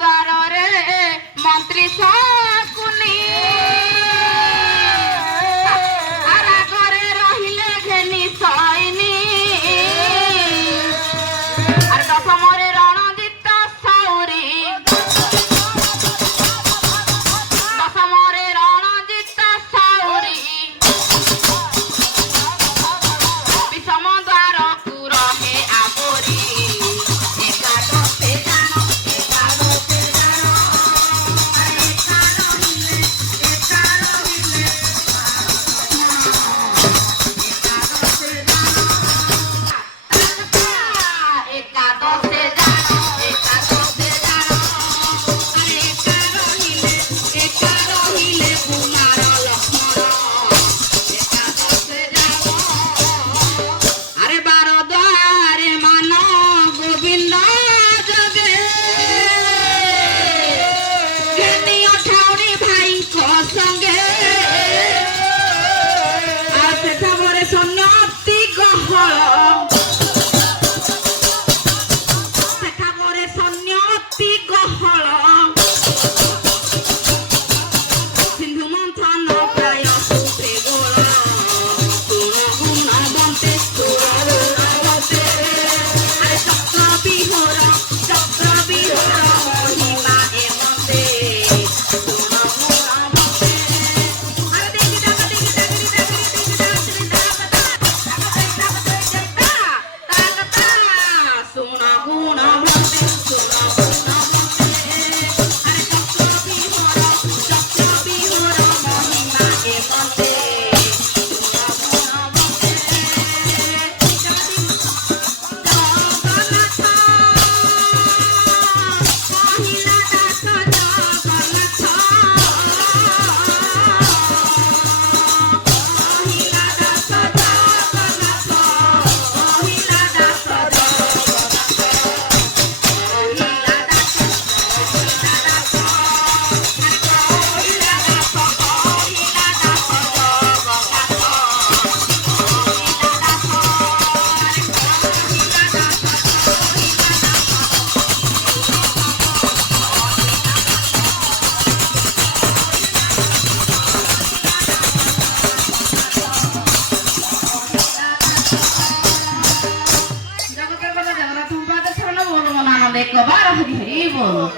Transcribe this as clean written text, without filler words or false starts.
দ্বারে মন্ত্রী শকুনি ঘরে রহিলে ঘেনি সৈনি আর দশমরে রণজিত সৌরি দশমরে রণজিত সৌরি বিষম দ্বারকু রহে আবরি একাদশে জান একাদশে জান একা রহিলে একাদশে জান একাদশে জান একা রহিলে কুমার লক্ষ্মণ একাদশে যাব আরে বার দ্বারে মান গোবিন্দ যোগে ঘেনি অঠাউনি ভাইଙ୍କ সঙ্গে আর সেঠাবরে সৈন্য অতি গহଳ সেঠাবরে সৈন্য অতি গহଳ সিন্ধু মন্থন প্রায় সুতে গোল তুণ গুণ বন্তে তুণ গুণ বন্তে আরে চক্র বিহর মহিমা এমন্তে তুণ গুণ বন্তে আরে দেখি দেখা তুণ গুণ বন্তে তুণ গুণ বন্তে আরে চক্র বিহর মহিমা এমন্তে জগতের কথা জগন্নাথ পাদের শরণ বলো মন আনন্দে একবার হরি হরি বলো।